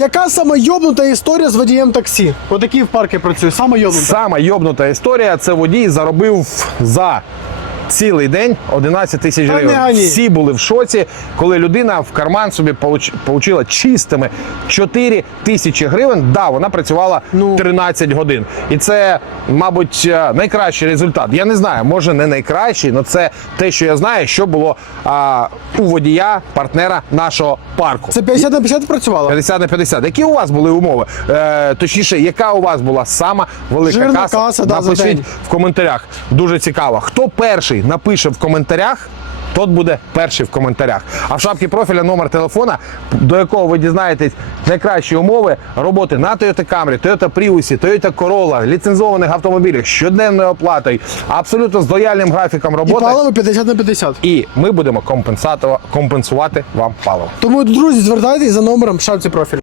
Яка сама йобнута історія з водієм таксі? Отакі в парки працює, сама йобнута. Сама йобнута історія це водій заробив за цілий день 11 тисяч гривень. Всі були в шоці, коли людина в карман собі получила чистими 4 тисячі гривень. Да, вона працювала Ну. 13 годин. І це, мабуть, е, найкращий результат. Я не знаю, може не найкращий, але це те, що я знаю, що було а, у водія, партнера нашого парку. Це 50 на 50 працювало? 50 на 50. Які у вас були умови? Е, точніше, яка у вас була сама велика Жирна каса? каса, да, Напишіть в коментарях. Дуже цікаво. Хто перший напише в коментарях? Тот буде перший в коментарях. А в шапці профіля номер телефона, до якого ви дізнаєтесь найкращі умови роботи на Toyota Camry, Toyota Prius, Toyota Corolla, ліцензованих автомобілях, щоденною оплатою, абсолютно з лояльним графіком І роботи. паливо 50 на 50. І ми будемо компенсувати вам паливо. Тому, друзі, звертайтесь за номером в шапці профілю.